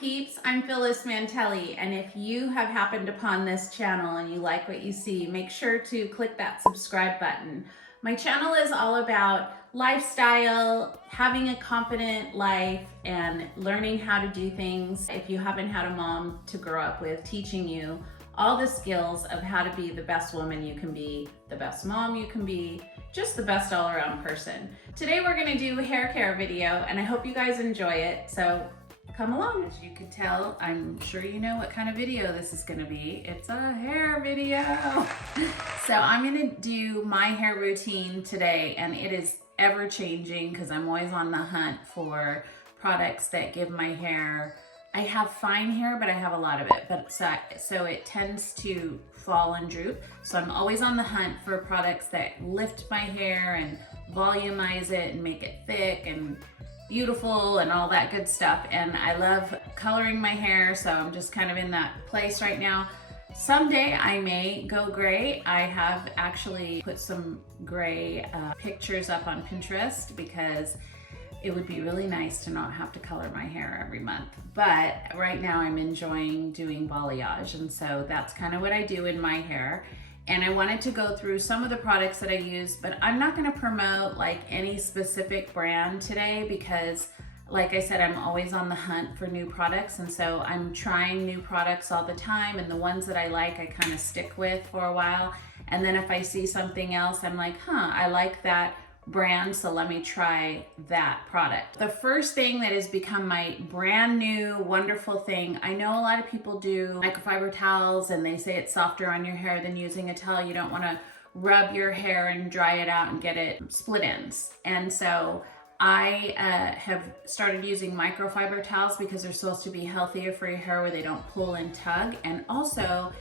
peeps, I'm Phylis Mantelli, and if you have happened upon this channel and you like what you see, make sure to click that subscribe button. My channel is all about lifestyle, having a confident life, and learning how to do things. If you haven't had a mom to grow up with, teaching you all the skills of how to be the best woman you can be, the best mom you can be, just the best all-around person. Today we're gonna do a hair care video, and I hope you guys enjoy it, so come along. As you can tell, I'm sure you know what kind of video this is gonna be. It's a hair video. So I'm gonna do my hair routine today, and it is ever changing because I'm always on the hunt for products that give my hair. I have fine hair, but I have a lot of it, but so it tends to fall and droop. So I'm always on the hunt for products that lift my hair and volumize it and make it thick and beautiful and all that good stuff. And I love coloring my hair, so I'm just kind of in that place right now. Someday I may go gray. I have actually put some gray pictures up on Pinterest because it would be really nice to not have to color my hair every month. But right now I'm enjoying doing balayage, and so that's kind of what I do in my hair. And I wanted to go through some of the products that I use, but I'm not gonna promote like any specific brand today because like I said, I'm always on the hunt for new products, and so I'm trying new products all the time, and the ones that I like I kind of stick with for a while. And then if I see something else, I'm like, I like that brand, so let me try that product. The first thing that has become my brand new wonderful thing, I know a lot of people do microfiber towels and they say it's softer on your hair than using a towel. You don't want to rub your hair and dry it out and get it split ends. And so I have started using microfiber towels because they're supposed to be healthier for your hair where they don't pull and tug. And also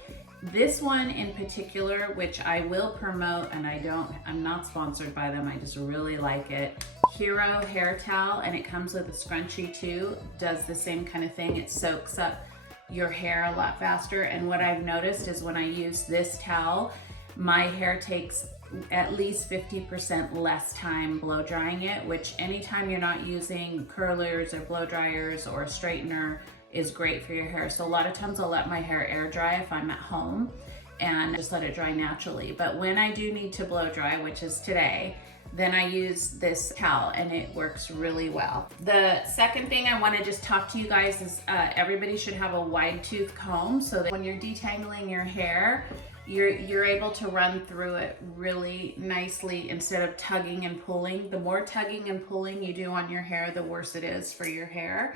this one in particular, which I will promote, and I'm not sponsored by them, I just really like it. Hero hair towel, and it comes with a scrunchie too. Does the same kind of thing. It soaks up your hair a lot faster. And what I've noticed is when I use this towel, my hair takes at least 50% less time blow drying it, which anytime you're not using curlers or blow dryers or a straightener is great for your hair. So a lot of times I'll let my hair air dry if I'm at home and just let it dry naturally. But when I do need to blow dry, which is today, then I use this towel and it works really well. The second thing I want to just talk to you guys is everybody should have a wide tooth comb so that when you're detangling your hair, you're able to run through it really nicely instead of tugging and pulling. The more tugging and pulling you do on your hair, the worse it is for your hair.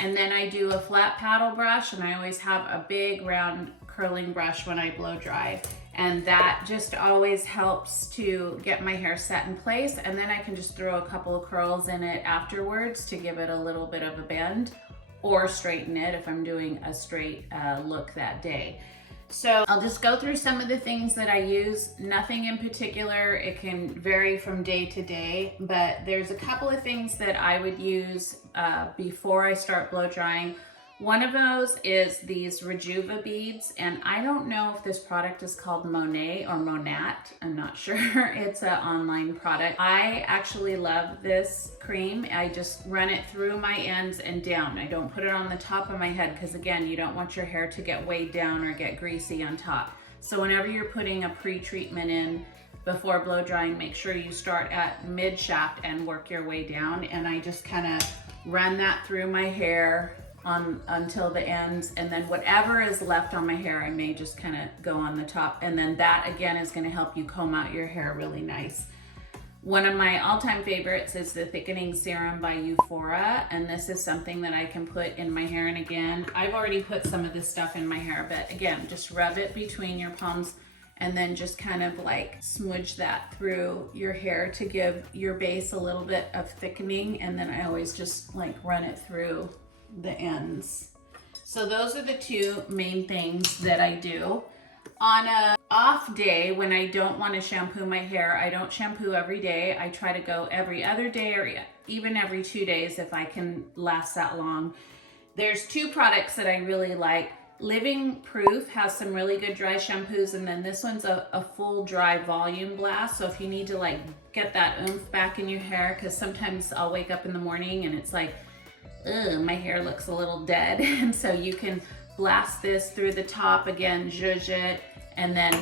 And then I do a flat paddle brush, and I always have a big round curling brush when I blow dry. And that just always helps to get my hair set in place. And then I can just throw a couple of curls in it afterwards to give it a little bit of a bend, or straighten it if I'm doing a straight look that day. So I'll just go through some of the things that I use. Nothing in particular. It can vary from day to day, but there's a couple of things that I would use before I start blow drying. One of those is these Rejuva beads, and I don't know if this product is called Monet or Monat. I'm not sure. It's an online product. I actually love this cream. I just run it through my ends and down. I don't put it on the top of my head because again, you don't want your hair to get weighed down or get greasy on top. So whenever you're putting a pre-treatment in before blow drying, make sure you start at mid shaft and work your way down. And I just kind of run that through my hair until the ends, and then whatever is left on my hair I may just kind of go on the top, and then that again is going to help you comb out your hair really nice. One of my all-time favorites is the Thickening Serum by Eufora, and this is something that I can put in my hair. And again, I've already put some of this stuff in my hair, but again, just rub it between your palms and then just kind of like smudge that through your hair to give your base a little bit of thickening. And then I always just like run it through the ends. So those are the two main things that I do. On a off day when I don't want to shampoo my hair, I don't shampoo every day. I try to go every other day or even every 2 days if I can last that long. There's two products that I really like. Living Proof has some really good dry shampoos, and then this one's a full dry volume blast. So if you need to like get that oomph back in your hair, because sometimes I'll wake up in the morning and it's like my hair looks a little dead. And so you can blast this through the top again, zhuzh it, and then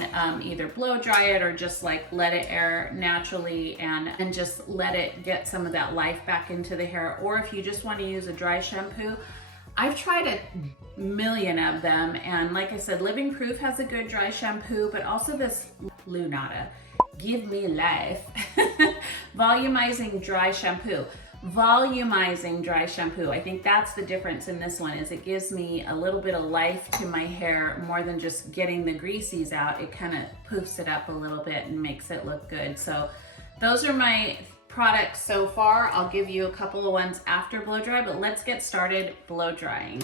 either blow dry it or just like let it air naturally and just let it get some of that life back into the hair. Or if you just want to use a dry shampoo, I've tried a million of them, and like I said, Living Proof has a good dry shampoo, but also this Lunata, Give Me Life, Volumizing Dry Shampoo. Volumizing dry shampoo. I think that's the difference in this one, is it gives me a little bit of life to my hair more than just getting the greasies out. It kind of poofs it up a little bit and makes it look good. So those are my products so far. I'll give you a couple of ones after blow dry, but let's get started blow drying.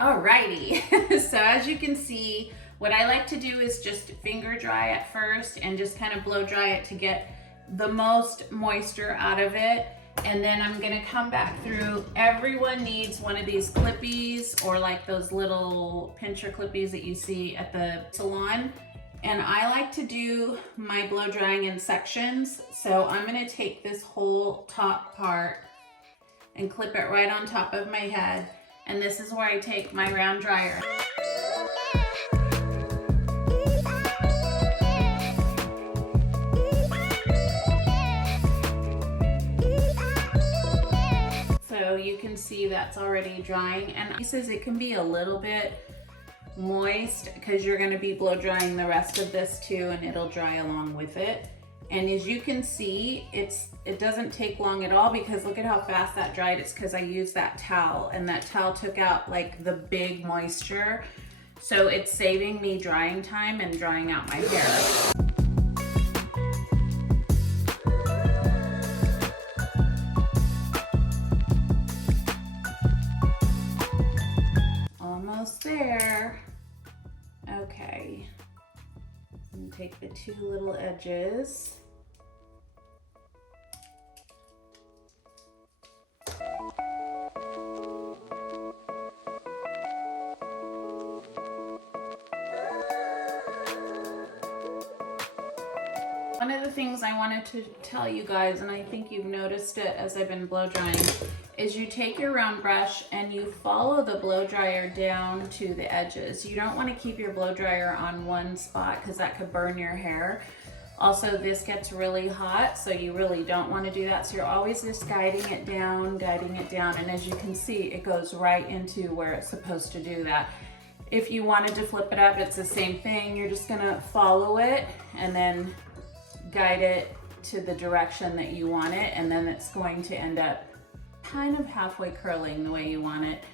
Alrighty, so as you can see, what I like to do is just finger dry at first and just kind of blow dry it to get the most moisture out of it. And then I'm gonna come back through. Everyone needs one of these clippies, or like those little pincher clippies that you see at the salon. And I like to do my blow drying in sections. So I'm gonna take this whole top part and clip it right on top of my head. And this is where I take my round dryer. So you can see that's already drying, and he says it can be a little bit moist because you're going to be blow drying the rest of this too, and it'll dry along with it. And as you can see, it doesn't take long at all, because look at how fast that dried. It's because I used that towel, and that towel took out like the big moisture. So it's saving me drying time and drying out my hair. Almost there. Okay. And take the two little edges. One of the things I wanted to tell you guys, and I think you've noticed it as I've been blow drying, is you take your round brush and you follow the blow dryer down to the edges. You don't want to keep your blow dryer on one spot because that could burn your hair. Also, this gets really hot, so you really don't want to do that. So you're always just guiding it down, and as you can see, it goes right into where it's supposed to do that. If you wanted to flip it up, it's the same thing. You're just gonna follow it and then guide it to the direction that you want it, and then it's going to end up kind of halfway curling the way you want it.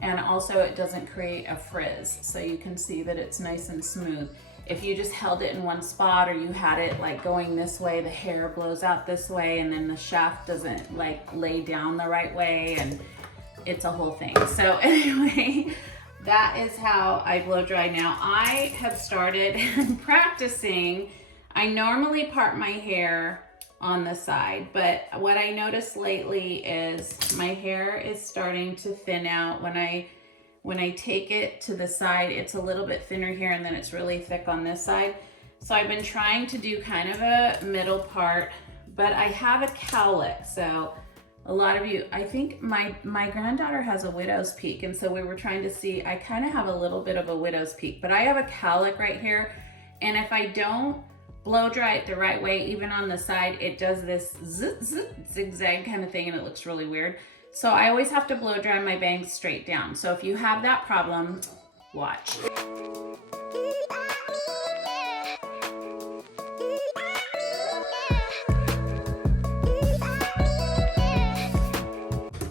And also it doesn't create a frizz, so you can see that it's nice and smooth. If you just held it in one spot, or you had it like going this way, the hair blows out this way, and then the shaft doesn't like lay down the right way, and it's a whole thing. So anyway, that is how I blow dry now. I have started practicing. I normally part my hair on the side, but what I noticed lately is my hair is starting to thin out. When I take it to the side, it's a little bit thinner here, and then it's really thick on this side. So I've been trying to do kind of a middle part, but I have a cowlick. So a lot of you, I think my granddaughter has a widow's peak, and so we were trying to see, I kind of have a little bit of a widow's peak, but I have a cowlick right here, and if I don't blow dry it the right way, even on the side, it does this zigzag kind of thing, and it looks really weird. So I always have to blow dry my bangs straight down. So if you have that problem, watch.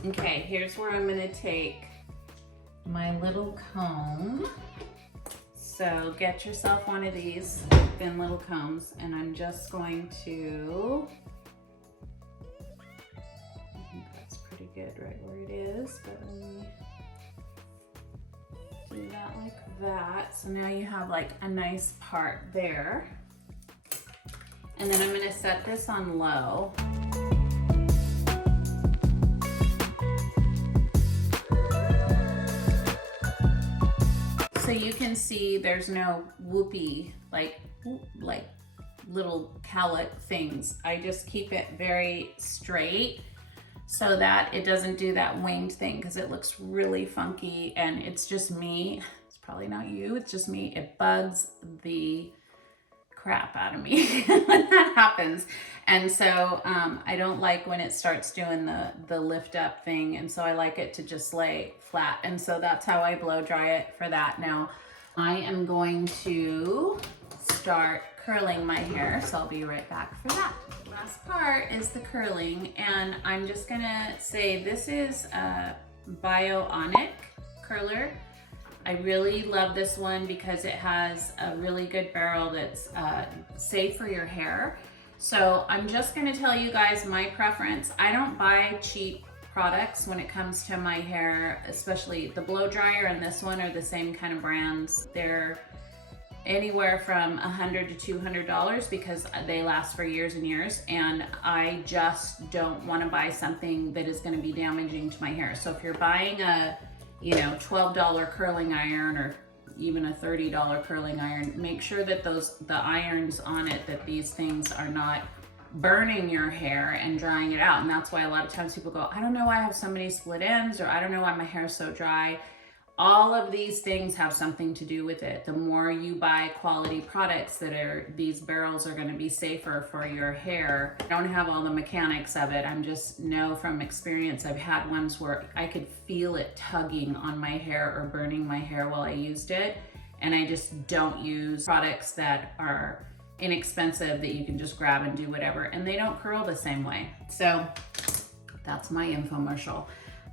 Okay, here's where I'm gonna take my little comb. So get yourself one of these thin little combs, and I'm just going to, I think that's pretty good right where it is, but let me do that like that. So now you have like a nice part there. And then I'm gonna set this on low. So you can see there's no whoopy, like little cowlick things. I just keep it very straight so that it doesn't do that winged thing, because it looks really funky, and it's just me. It's probably not you, it's just me. It bugs the crap out of me when that happens. And so I don't like when it starts doing the lift up thing, and so I like it to just lay flat, and so that's how I blow dry it for that. Now I am going to start curling my hair, so I'll be right back for that. Last part is the curling, and I'm just gonna say this is a bionic curler. I really love this one because it has a really good barrel that's safe for your hair. So I'm just gonna tell you guys my preference. I don't buy cheap products when it comes to my hair, especially the blow dryer and this one are the same kind of brands. They're anywhere from $100 to $200 because they last for years and years, and I just don't want to buy something that is going to be damaging to my hair. So if you're buying a, you know, $12 curling iron or even a $30 curling iron, make sure that the irons on it, that these things are not burning your hair and drying it out. And that's why a lot of times people go, I don't know why I have so many split ends, or I don't know why my hair is so dry. All of these things have something to do with it. The more you buy quality products that are, these barrels are gonna be safer for your hair. I don't have all the mechanics of it. I'm just know from experience, I've had ones where I could feel it tugging on my hair or burning my hair while I used it. And I just don't use products that are inexpensive that you can just grab and do whatever. And they don't curl the same way. So that's my infomercial.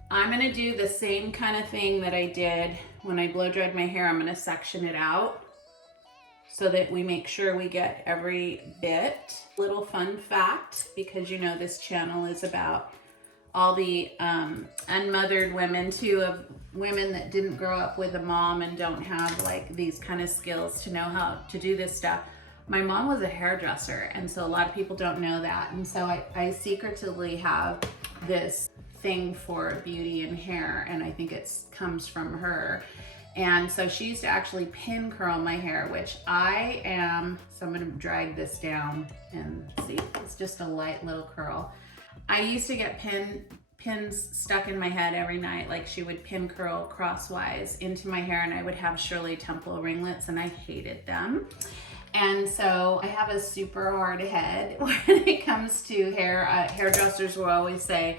I'm gonna do the same kind of thing that I did when I blow dried my hair. I'm gonna section it out so that we make sure we get every bit. Little fun fact, because you know this channel is about all the unmothered women too, of women that didn't grow up with a mom and don't have like these kind of skills to know how to do this stuff. My mom was a hairdresser, and so a lot of people don't know that. And so I secretly have this thing for beauty and hair, and I think it comes from her. And so she used to actually pin curl my hair, which I am, so I'm gonna drag this down and see, it's just a light little curl. I used to get pins stuck in my head every night, like she would pin curl crosswise into my hair, and I would have Shirley Temple ringlets, and I hated them. And so I have a super hard head when it comes to hair. Hairdressers will always say,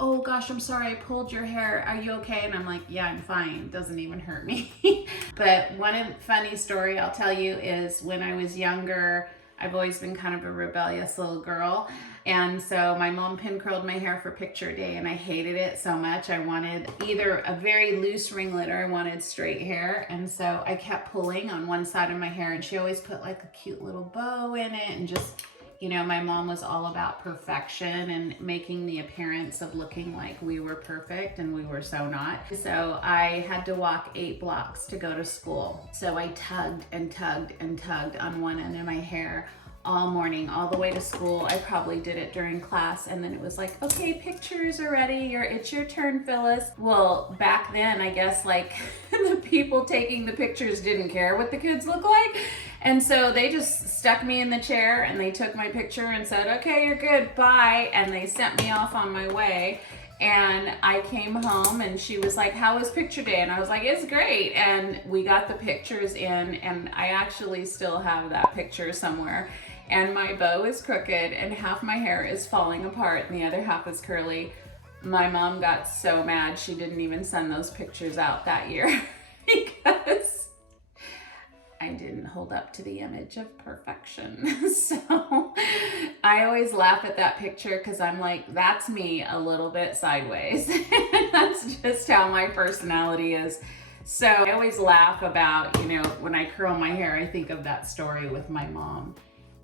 oh gosh, I'm sorry, I pulled your hair. Are you okay? And I'm like, yeah, I'm fine. It doesn't even hurt me. But one funny story I'll tell you is when I was younger, I've always been kind of a rebellious little girl. And so my mom pin curled my hair for picture day, and I hated it so much. I wanted either a very loose ringlet or I wanted straight hair. And so I kept pulling on one side of my hair, and she always put like a cute little bow in it, and just, you know, my mom was all about perfection and making the appearance of looking like we were perfect, and we were so not. So I had to walk 8 blocks to go to school. So I tugged and tugged and tugged on one end of my hair all morning, all the way to school. I probably did it during class, and then it was like, okay, pictures are ready. It's your turn, Phylis. Well, back then, I guess like the people taking the pictures didn't care what the kids look like. And so they just stuck me in the chair, and they took my picture and said, okay, you're good, bye. And they sent me off on my way. And I came home, and she was like, how was picture day? And I was like, it's great. And we got the pictures in, and I actually still have that picture somewhere. And my bow is crooked, and half my hair is falling apart, and the other half is curly. My mom got so mad she didn't even send those pictures out that year because I didn't hold up to the image of perfection. So I always laugh at that picture because I'm like, that's me a little bit sideways. That's just how my personality is. So I always laugh about, you know, when I curl my hair, I think of that story with my mom.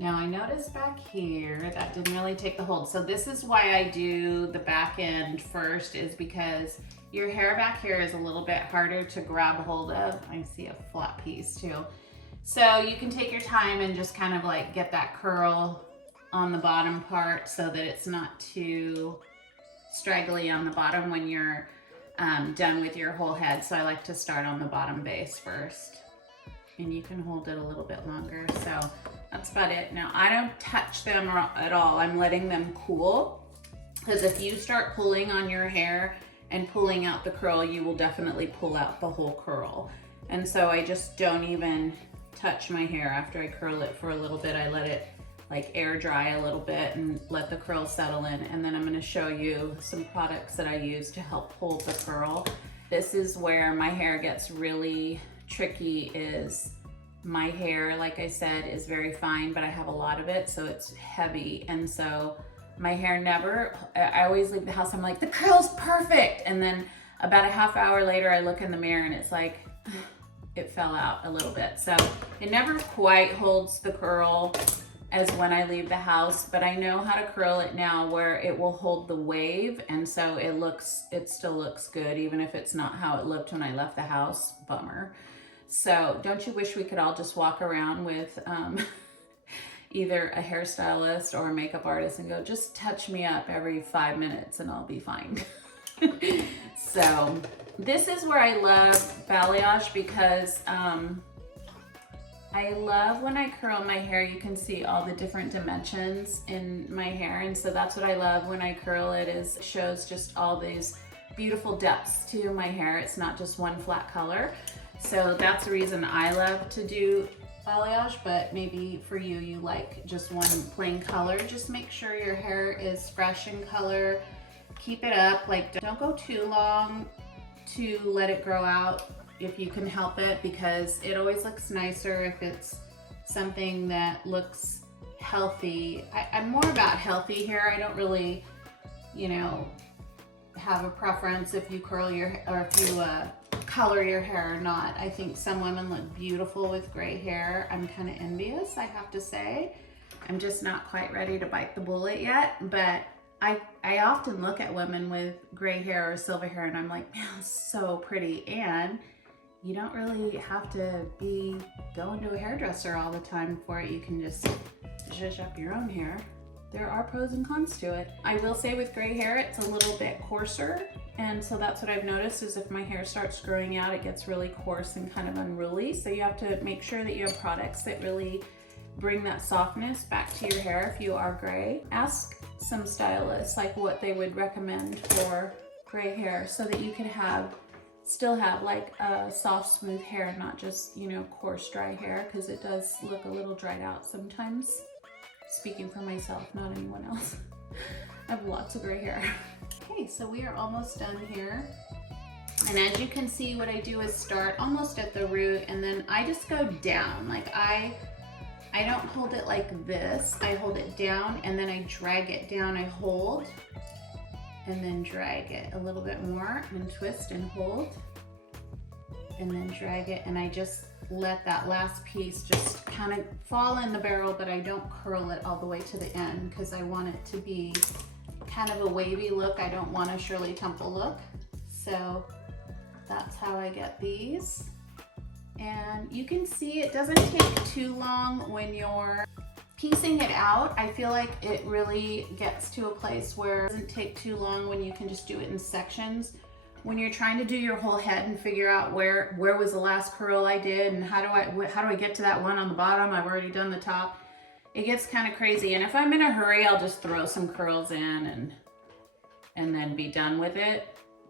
Now I noticed back here, that didn't really take the hold. So this is why I do the back end first, is because your hair back here is a little bit harder to grab hold of. I see a flat piece too. So you can take your time and just kind of like get that curl on the bottom part so that it's not too straggly on the bottom when you're done with your whole head. So I like to start on the bottom base first. And you can hold it a little bit longer. So that's about it. Now I don't touch them at all. I'm letting them cool. Because if you start pulling on your hair and pulling out the curl, you will definitely pull out the whole curl. And so I just don't even touch my hair after I curl it for a little bit. I let it like air dry a little bit and let the curl settle in. And then I'm gonna show you some products that I use to help hold the curl. This is where my hair gets really tricky. Is my hair, like I said, is very fine, but I have a lot of it, so it's heavy. And so my hair never, I always leave the house, I'm like, the curl's perfect. And then about a half hour later, I look in the mirror and it's like, it fell out a little bit. So it never quite holds the curl as when I leave the house, but I know how to curl it now where it will hold the wave. And so it still looks good, even if it's not how it looked when I left the house. Bummer. So don't you wish we could all just walk around with either a hairstylist or a makeup artist and go, just touch me up every 5 minutes and I'll be fine. So this is where I love balayage because I love when I curl my hair, you can see all the different dimensions in my hair. And so that's what I love when I curl it, is it shows just all these beautiful depths to my hair. It's not just one flat color. So that's the reason I love to do balayage, but maybe for you, you like just one plain color. Just make sure your hair is fresh in color. Keep it up, like don't go too long to let it grow out if you can help it, because it always looks nicer if it's something that looks healthy. I'm more about healthy hair. I don't really, you know, have a preference if you curl your hair or if you color your hair or not. I think some women look beautiful with gray hair. I'm kind of envious, I have to say. I'm just not quite ready to bite the bullet yet, but I often look at women with gray hair or silver hair and I'm like, man, it's so pretty. And you don't really have to be going to a hairdresser all the time for it. You can just zhuzh up your own hair. There are pros and cons to it. I will say with gray hair, it's a little bit coarser. And so that's what I've noticed, is if my hair starts growing out, it gets really coarse and kind of unruly. So you have to make sure that you have products that really bring that softness back to your hair if you are gray. Ask some stylists like what they would recommend for gray hair so that you can still have like a soft, smooth hair, not just, you know, coarse, dry hair, because it does look a little dried out sometimes. Speaking for myself, not anyone else. I have lots of gray hair. Okay, so we are almost done here. And as you can see, what I do is start almost at the root, and then I just go down. Like I don't hold it like this. I hold it down and then I drag it down. I hold and then drag it a little bit more and twist and hold and then drag it, and I just let that last piece just kind of fall in the barrel, but I don't curl it all the way to the end because I want it to be kind of a wavy look. I don't want a Shirley Temple look. So that's how I get these. And you can see it doesn't take too long when you're piecing it out. I feel like it really gets to a place where it doesn't take too long when you can just do it in sections. When you're trying to do your whole head and figure out where was the last curl I did and how do I get to that one on the bottom? I've already done the top. It gets kind of crazy. And if I'm in a hurry, I'll just throw some curls in and then be done with it.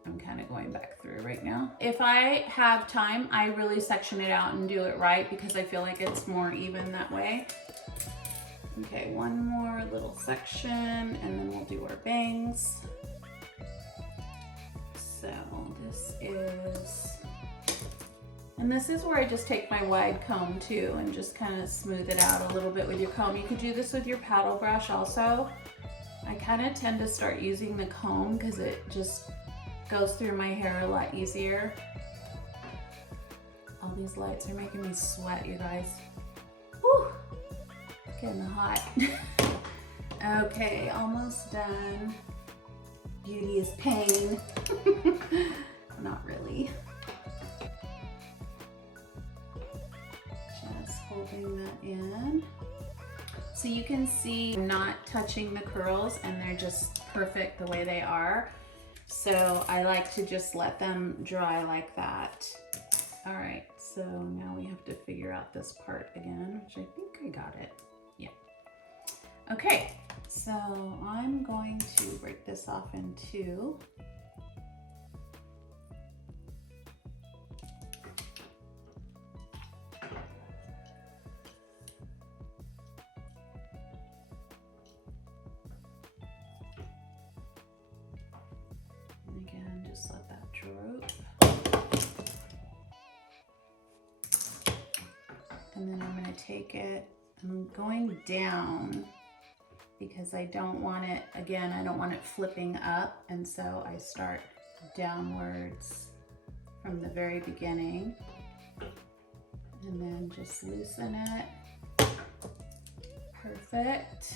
I'm kind of going back through right now. If I have time, I really section it out and do it right because I feel like it's more even that way. Okay, one more little section and then we'll do our bangs. So this is where I just take my wide comb too and just kind of smooth it out a little bit with your comb. You could do this with your paddle brush also. I kind of tend to start using the comb because it just goes through my hair a lot easier. All these lights are making me sweat, you guys. Whew, getting hot. Okay, almost done. Beauty is pain. Not really. Just holding that in. So you can see I'm not touching the curls and they're just perfect the way they are. So I like to just let them dry like that. All right, so now we have to figure out this part again, which I think I got it. Yeah. Okay, so I'm going to break this off in two. And again, just let that droop. And then I'm going to take it, I'm going down because I don't want it, again, I don't want it flipping up. And so I start downwards from the very beginning and then just loosen it. Perfect.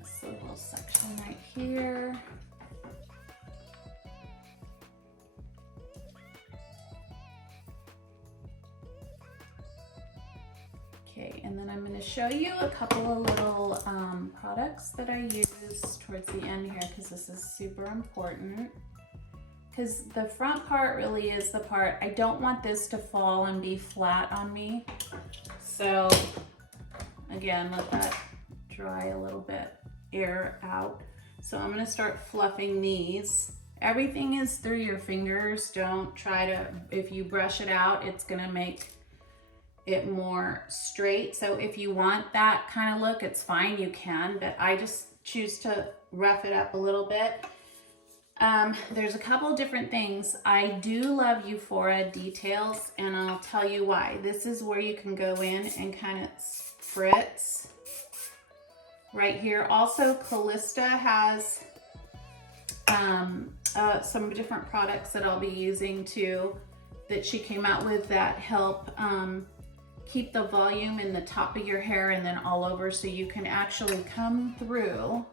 This little section right here. Okay, and then I'm going to show you a couple of little products that I use towards the end here because this is super important. Because the front part really is the part, I don't want this to fall and be flat on me. So again, let that dry a little bit, air out. So I'm going to start fluffing these. Everything is through your fingers. Don't try to, if you brush it out, it's going to make it more straight. So if you want that kind of look, it's fine, you can, but I just choose to rough it up a little bit. There's a couple different things. I do love Eufora details, and I'll tell you why. This is where you can go in and kind of spritz right here. Also, Calista has some different products that I'll be using too, that she came out with that help keep the volume in the top of your hair and then all over, so you can actually come through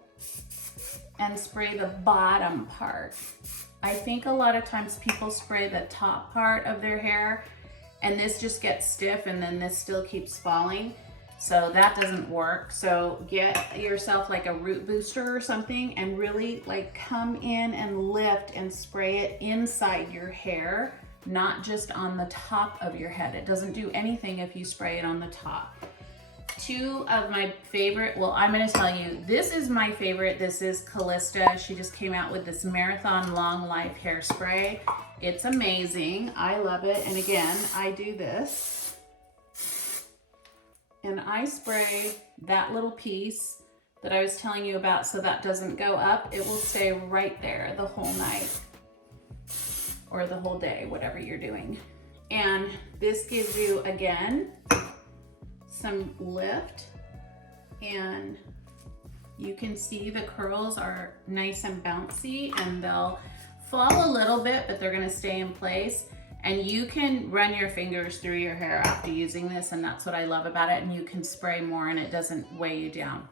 and spray the bottom part. I think a lot of times people spray the top part of their hair and this just gets stiff and then this still keeps falling. So that doesn't work. So get yourself like a root booster or something and really like come in and lift and spray it inside your hair, not just on the top of your head. It doesn't do anything if you spray it on the top. Two of my favorite, well, I'm gonna tell you, this is my favorite. This is Calista. She just came out with this Marathon Long Life hairspray. It's amazing, I love it. And again, I do this. And I spray that little piece that I was telling you about so that doesn't go up. It will stay right there the whole night or the whole day, whatever you're doing. And this gives you, again, some lift, and you can see the curls are nice and bouncy and they'll fall a little bit, but they're gonna stay in place. And you can run your fingers through your hair after using this, and that's what I love about it. And you can spray more and it doesn't weigh you down.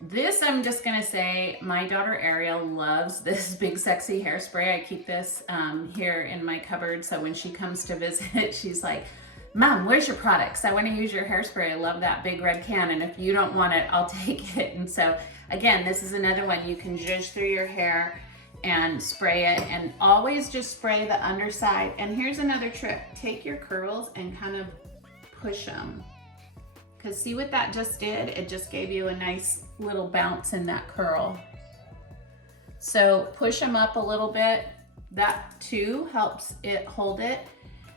This, I'm just gonna say, my daughter Ariel loves this Big Sexy hairspray. I keep this here in my cupboard, so when she comes to visit, she's like, Mom, where's your products? I wanna use your hairspray. I love that big red can, and if you don't want it, I'll take it. And so, again, this is another one. You can zhuzh through your hair and spray it, and always just spray the underside. And here's another trick. Take your curls and kind of push them. Because see what that just did? It just gave you a nice little bounce in that curl. So push them up a little bit. That too helps it hold it.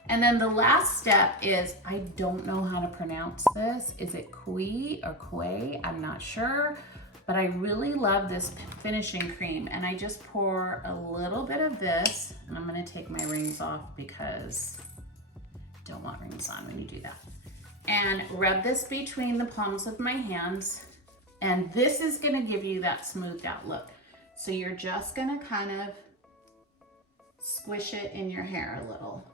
And then the last step is, I don't know how to pronounce this. Is it Kui or Kwe? I'm not sure. But I really love this finishing cream. And I just pour a little bit of this. And I'm gonna take my rings off because I don't want rings on when you do that. And rub this between the palms of my hands. And this is gonna give you that smoothed out look. So you're just gonna kind of squish it in your hair a little.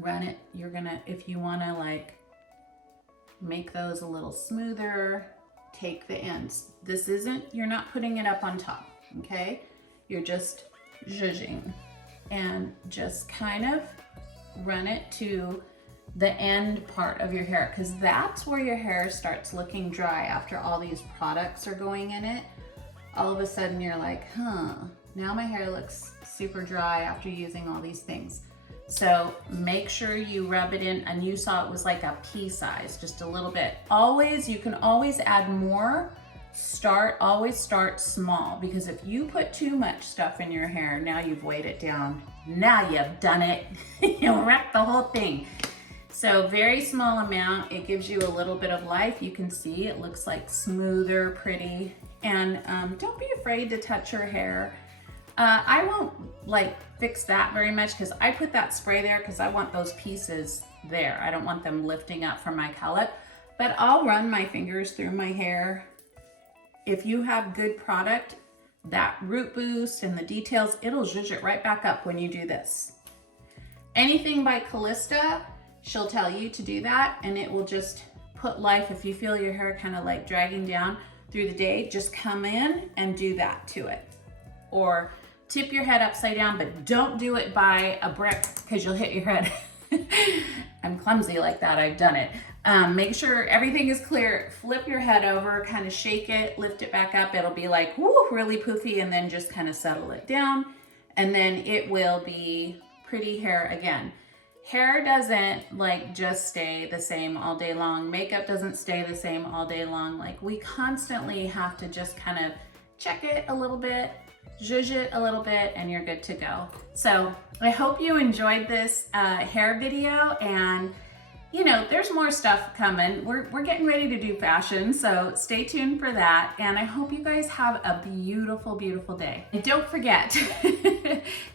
Run it, you're gonna, if you wanna like make those a little smoother, take the ends. This isn't, you're not putting it up on top, okay? You're just zhuzhing and just kind of run it to the end part of your hair, because that's where your hair starts looking dry after all these products are going in it. all of a sudden you're like, huh, now my hair looks super dry after using all these things. So make sure you rub it in, and you saw it was like a pea size, just a little bit. Always, you can always add more. Always start small, because if you put too much stuff in your hair, now you've weighed it down. Now you've done it. You'll wreck the whole thing. So very small amount, it gives you a little bit of life. You can see it looks like smoother, pretty. And don't be afraid to touch your hair. I won't like fix that very much, because I put that spray there because I want those pieces there. I don't want them lifting up from my cullet, but I'll run my fingers through my hair. If you have good product, that root boost and the details, it'll zhuzh it right back up when you do this. Anything by Calista, she'll tell you to do that, and it will just put life. If you feel your hair kind of like dragging down through the day, just come in and do that to it. Or tip your head upside down, but don't do it by a brick, because you'll hit your head. I'm clumsy like that, I've done it. Make sure everything is clear. Flip your head over, kind of shake it, lift it back up. It'll be like, whoo, really poofy, and then just kind of settle it down. And then it will be pretty hair again. Hair doesn't like just stay the same all day long. Makeup doesn't stay the same all day long. Like, we constantly have to just kind of check it a little bit, zhuzh it a little bit, and you're good to go. So I hope you enjoyed this hair video, and you know, there's more stuff coming. We're getting ready to do fashion, so stay tuned for that. And I hope you guys have a beautiful, beautiful day. And don't forget,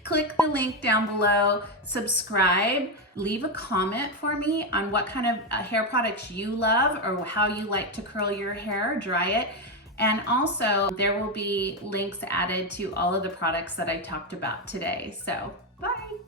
click the link down below, subscribe, leave a comment for me on what kind of hair products you love, or how you like to curl your hair, dry it. And also, there will be links added to all of the products that I talked about today. So, bye.